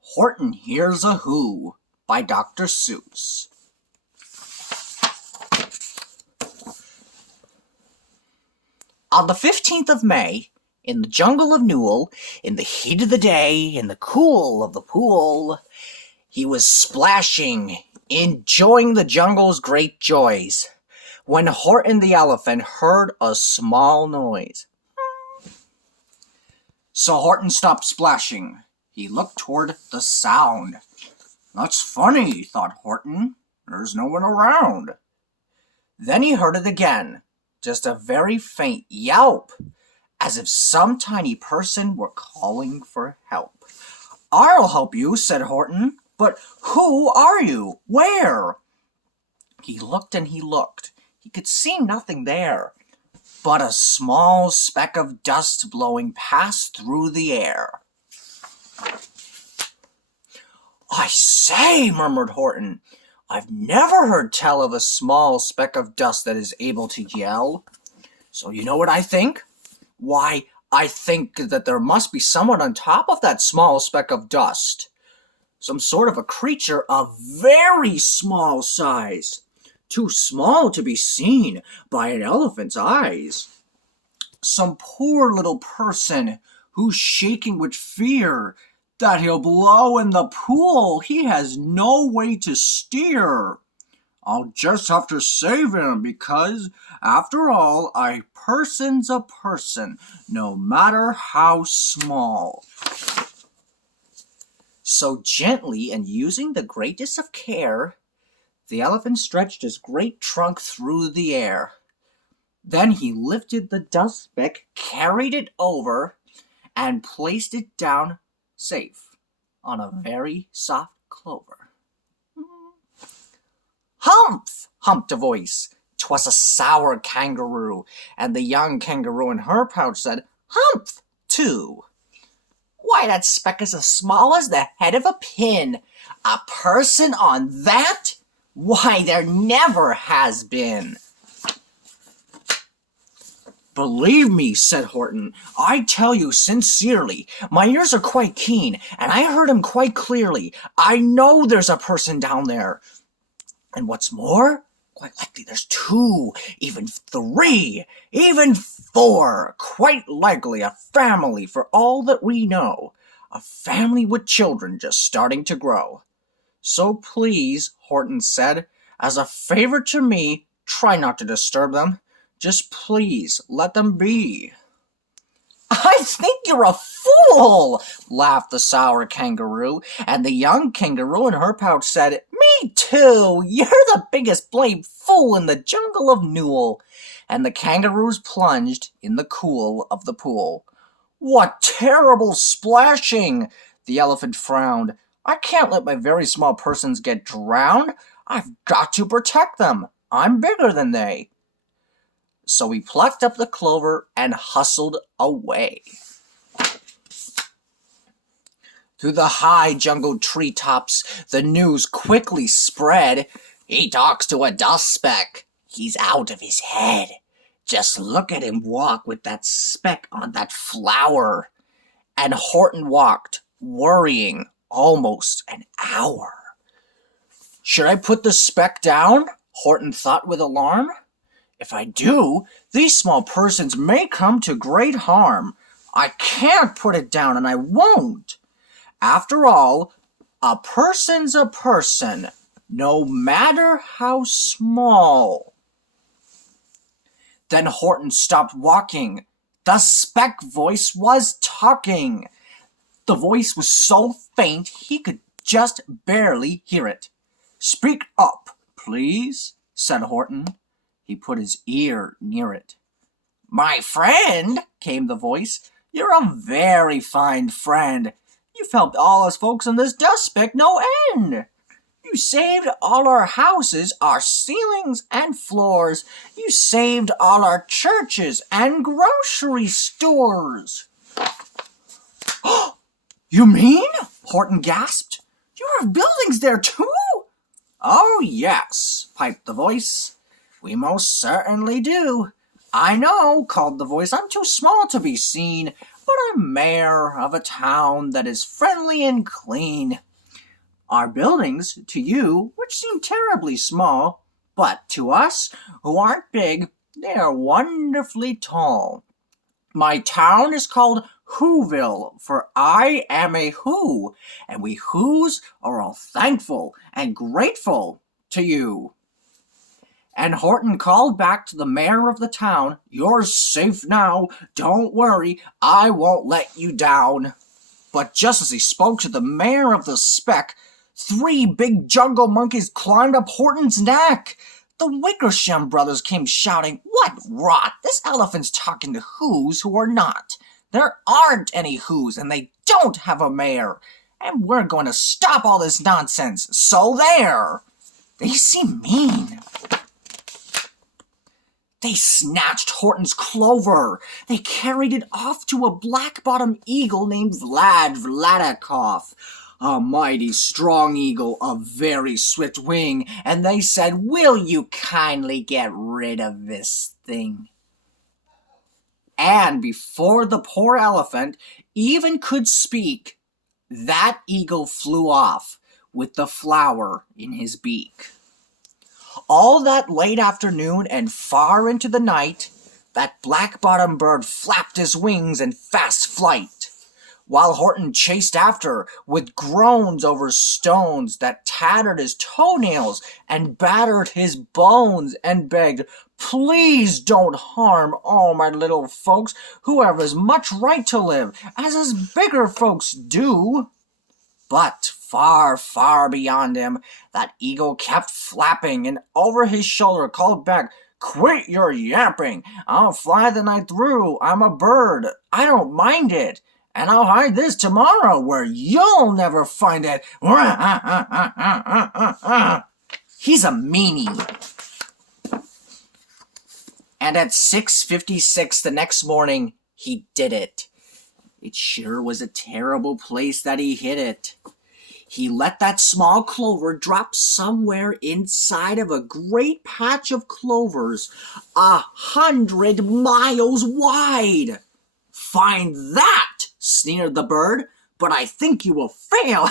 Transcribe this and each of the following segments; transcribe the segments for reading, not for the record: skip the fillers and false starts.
Horton Hears a Who by Dr. Seuss. On the 15th of May, in the jungle of Newell, in the heat of the day, in the cool of the pool, he was splashing, enjoying the jungle's great joys, when Horton the elephant heard a small noise. So Horton stopped splashing. He looked toward the sound. "That's funny," thought Horton. "There's no one around." Then he heard it again, just a very faint yelp, as if some tiny person were calling for help. "I'll help you," said Horton. "But who are you? Where?" He looked and he looked. He could see nothing there, but a small speck of dust blowing past through the air. "I say," murmured Horton, "I've never heard tell of a small speck of dust that is able to yell. So you know what I think? Why, I think that there must be someone on top of that small speck of dust. Some sort of a creature of very small size, too small to be seen by an elephant's eyes. Some poor little person who's shaking with fear that he'll blow in the pool he has no way to steer. I'll just have to save him because, after all, a person's a person, no matter how small." So gently and using the greatest of care, the elephant stretched his great trunk through the air. Then he lifted the dust speck, carried it over, and placed it down safe on a very soft clover. "Humph!" humped a voice. 'Twas a sour kangaroo, and the young kangaroo in her pouch said, "Humph!" too. "Why, that speck is as small as the head of a pin. A person on that? Why, there never has been." "Believe me," said Horton, "I tell you sincerely, my ears are quite keen, and I heard him quite clearly. I know there's a person down there. And what's more, quite likely there's two, even three, even four, quite likely a family for all that we know, a family with children just starting to grow. So please," Horton said, "as a favor to me, try not to disturb them. Just please let them be." "I think you're a fool," laughed the sour kangaroo, and the young kangaroo in her pouch said, "Me too, you're the biggest blamed fool in the jungle of Newell." And the kangaroos plunged in the cool of the pool. "What terrible splashing!" The elephant frowned. "I can't let my very small persons get drowned. I've got to protect them. I'm bigger than they." So he plucked up the clover and hustled away. Through the high jungle treetops, the news quickly spread. "He talks to a dust speck. He's out of his head. Just look at him walk with that speck on that flower." And Horton walked, worrying, almost an hour. "Should I put the speck down?" Horton thought with alarm. "If I do, these small persons may come to great harm. I can't put it down, and I won't. After all, a person's a person, no matter how small." Then Horton stopped walking. The speck voice was talking. The voice was so faint he could just barely hear it. "Speak up, please," said Horton. He put his ear near it. "My friend," came the voice, "you're a very fine friend. You've helped all us folks in this dust speck no end. You saved all our houses, our ceilings and floors. You saved all our churches and grocery stores." "You mean?" Horton gasped. "You have buildings there too?" "Oh, yes," piped the voice. "We most certainly do." "I know," called the voice. "I'm too small to be seen, but I'm mayor of a town that is friendly and clean. Our buildings, to you, which seem terribly small, but to us, who aren't big, they are wonderfully tall. My town is called Whoville, for I am a Who, and we Whos are all thankful and grateful to you. And Horton called back to the mayor of the town, "You're safe now. Don't worry. I won't let you down." But just as he spoke to the mayor of the speck, 3 big jungle monkeys climbed up Horton's neck. The Wickersham brothers came shouting, "What rot! This elephant's talking to Whos who are not. There aren't any Whos, and they don't have a mayor. And we're going to stop all this nonsense. So there!" They seem mean. They snatched Horton's clover. They carried it off to a black-bottom eagle named Vladikoff, a mighty strong eagle of very swift wing, and they said, "Will you kindly get rid of this thing?" And before the poor elephant even could speak, that eagle flew off with the flower in his beak. All that late afternoon and far into the night, that black-bottom bird flapped his wings in fast flight, while Horton chased after with groans over stones that tattered his toenails and battered his bones, and begged, "Please don't harm all my little folks who have as much right to live as us bigger folks do." But far, far beyond him, that eagle kept flapping, and over his shoulder called back, "Quit your yapping! I'll fly the night through. I'm a bird. I don't mind it. And I'll hide this tomorrow where you'll never find it." He's a meanie. And at 6:56 the next morning, he did it. It sure was a terrible place that he hid it. He let that small clover drop somewhere inside of a great patch of clovers 100 miles wide. "Find that," sneered the bird, "but I think you will fail."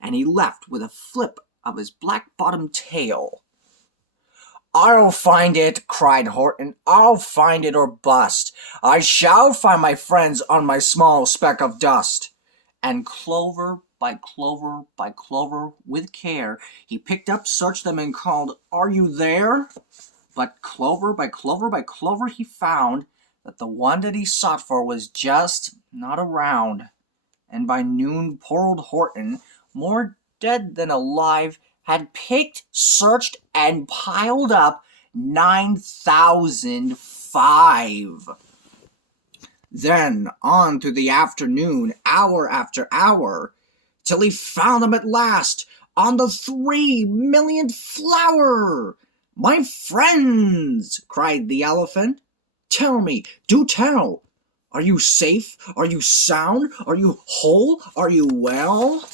And he left with a flip of his black-bottomed tail. "I'll find it," cried Horton. "I'll find it or bust. I shall find my friends on my small speck of dust." And clover by clover by clover, with care, he picked up, searched them, and called, "Are you there?" But clover by clover by clover he found that the one that he sought for was just not around. And by noon poor old Horton, more dead than alive, had picked, searched, and piled up 9,005. Then on through the afternoon, hour after hour, till he found them at last on the 3,000,000th flower. "My friends," cried the elephant, "tell me, do tell, are you safe? Are you sound? Are you whole? Are you well?"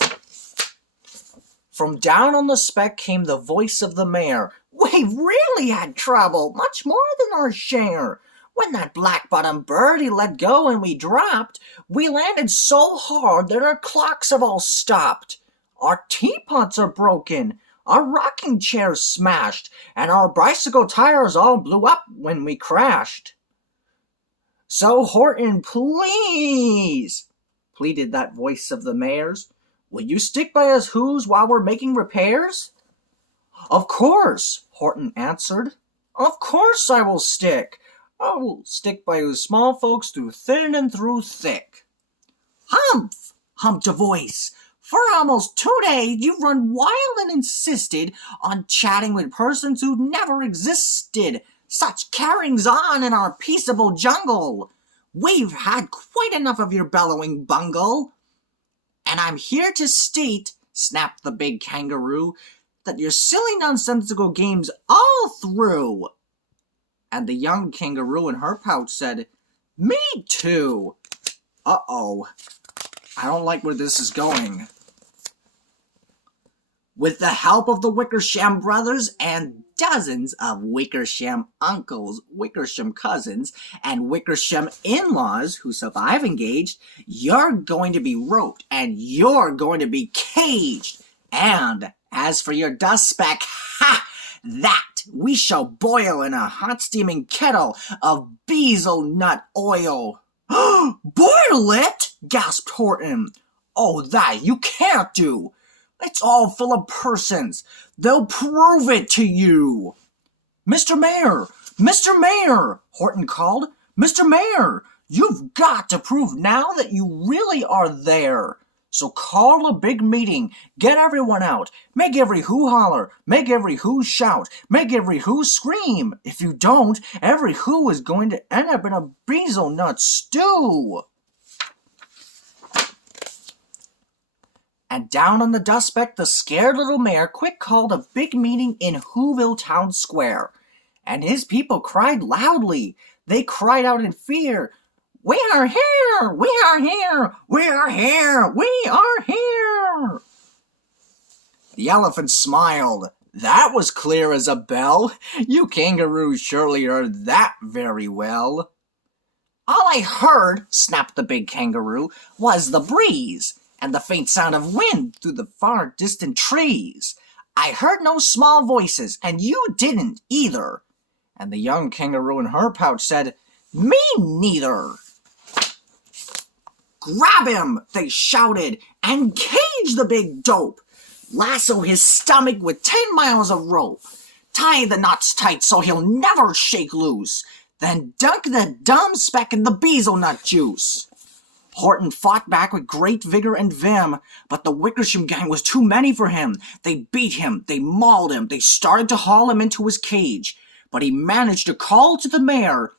From down on the speck came the voice of the mayor. "We really had trouble, much more than our share. When that black-bottomed bird he let go and we dropped, we landed so hard that our clocks have all stopped. Our teapots are broken, our rocking chair's smashed, and our bicycle tires all blew up when we crashed." "So Horton, please," pleaded that voice of the mayor's, "will you stick by us Whos while we're making repairs?" "Of course," Horton answered. "Of course I will stick. I will stick by you small folks through thin and through thick." "Humph!" humped a voice. "For almost 2 days you've run wild and insisted on chatting with persons who never existed. Such carryings on in our peaceable jungle. We've had quite enough of your bellowing bungle. And I'm here to state," snapped the big kangaroo, "that your silly nonsensical game's all through." And the young kangaroo in her pouch said, "Me too. Uh-oh. I don't like where this is going." With the help of the Wickersham brothers and dozens of Wickersham uncles, Wickersham cousins, and Wickersham in-laws who survive engaged, you're going to be roped and you're going to be caged. And as for your dust speck, ha! That we shall boil in a hot steaming kettle of bezel nut oil. Boil it? Gasped Horton. Oh, that you can't do. It's all full of persons. They'll prove it to you. Mr. Mayor! Mr. Mayor! Horton called. Mr. Mayor! You've got to prove now that you really are there. So call a big meeting. Get everyone out. Make every who holler. Make every who shout. Make every who scream. If you don't, every who is going to end up in a bezel nut stew. And down on the dust speck, the scared little mayor quick called a big meeting in Whoville town square. And his people cried loudly. They cried out in fear. We are here! We are here! We are here! We are here! The elephant smiled. That was clear as a bell. You kangaroos surely heard that very well. All I heard, snapped the big kangaroo, was the breeze and the faint sound of wind through the far distant trees. I heard no small voices, and you didn't either. And the young kangaroo in her pouch said, Me neither. Grab him, they shouted, and cage the big dope. Lasso his stomach with 10 miles of rope. Tie the knots tight so he'll never shake loose. Then dunk the dumb speck in the bezel nut juice. Horton fought back with great vigor and vim, but the Wickersham gang was too many for him. They beat him, they mauled him, they started to haul him into his cage. But he managed to call to the mayor,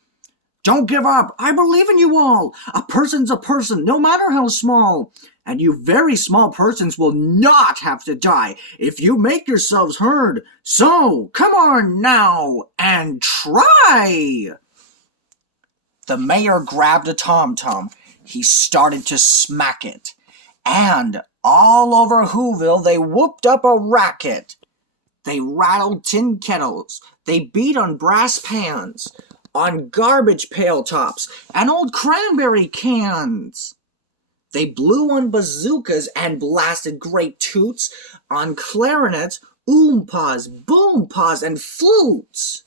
Don't give up, I believe in you all. A person's a person, no matter how small. And you very small persons will not have to die if you make yourselves heard. So, come on now, and try! The mayor grabbed a tom-tom. He started to smack it. And all over Whoville they whooped up a racket. They rattled tin kettles. They beat on brass pans, on garbage pail tops, and old cranberry cans. They blew on bazookas and blasted great toots, on clarinets, oompas, boompas, and flutes.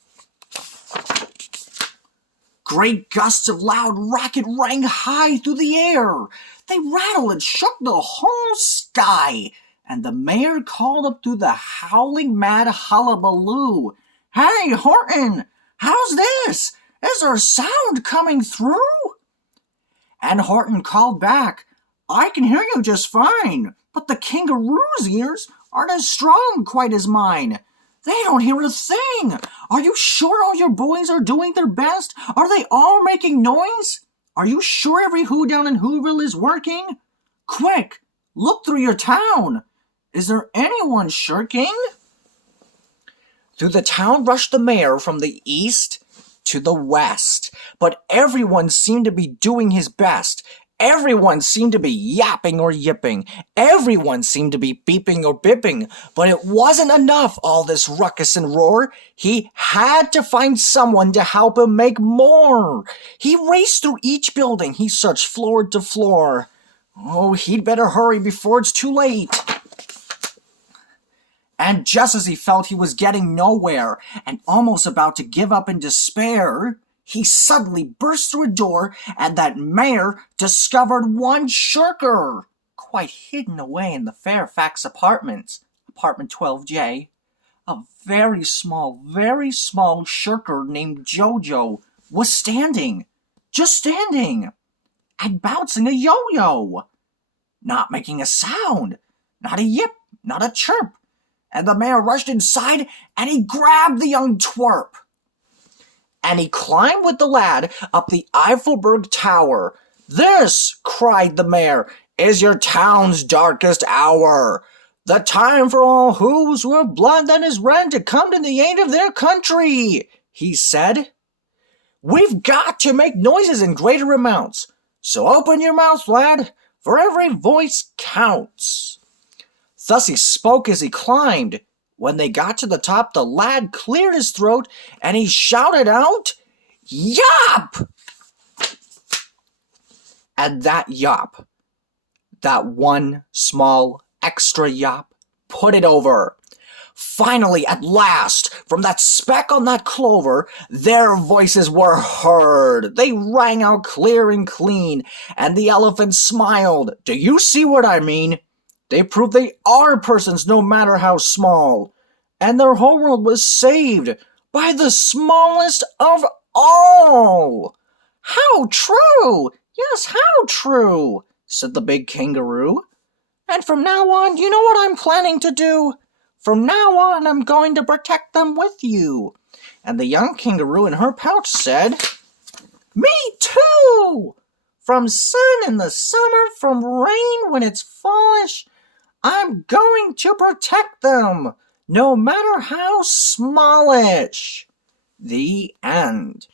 Great gusts of loud racket rang high through the air. They rattled and shook the whole sky. And the mayor called up through the howling mad hullabaloo, Hey, Horton, how's this? Is there sound coming through? And Horton called back, I can hear you just fine, but the kangaroo's ears aren't as strong quite as mine. They don't hear a thing. Are you sure all your boys are doing their best? Are they all making noise? Are you sure every who down in Whoville is working? Quick, look through your town. Is there anyone shirking? Through the town rushed the mayor from the east to the west, but everyone seemed to be doing his best. Everyone seemed to be yapping or yipping. Everyone seemed to be beeping or bipping. But it wasn't enough, all this ruckus and roar. He had to find someone to help him make more. He raced through each building. He searched floor to floor. Oh, he'd better hurry before it's too late. And just as he felt he was getting nowhere and almost about to give up in despair, he suddenly burst through a door, and that mayor discovered one shirker, quite hidden away in the Fairfax apartments, apartment 12J. A very small shirker named Jojo was standing, just standing, and bouncing a yo-yo. Not making a sound, not a yip, not a chirp. And the mayor rushed inside, and he grabbed the young twerp. And he climbed with the lad up the Eiffelberg Tower. This, cried the mayor, is your town's darkest hour. The time for all whose who have blood that is red to come to the aid of their country, he said. We've got to make noises in greater amounts. So open your mouth, lad, for every voice counts. Thus he spoke as he climbed. When they got to the top, the lad cleared his throat, and he shouted out, "Yop!" And that yop, that one small extra yop, put it over. Finally, at last, from that speck on that clover, their voices were heard. They rang out clear and clean, and the elephant smiled. Do you see what I mean? They proved they are persons no matter how small. And their whole world was saved by the smallest of all. How true! Yes, how true, said the big kangaroo. And from now on, you know what I'm planning to do? From now on, I'm going to protect them with you. And the young kangaroo in her pouch said, Me too! From sun in the summer, from rain when it's fallish, I'm going to protect them, no matter how smallish. The end.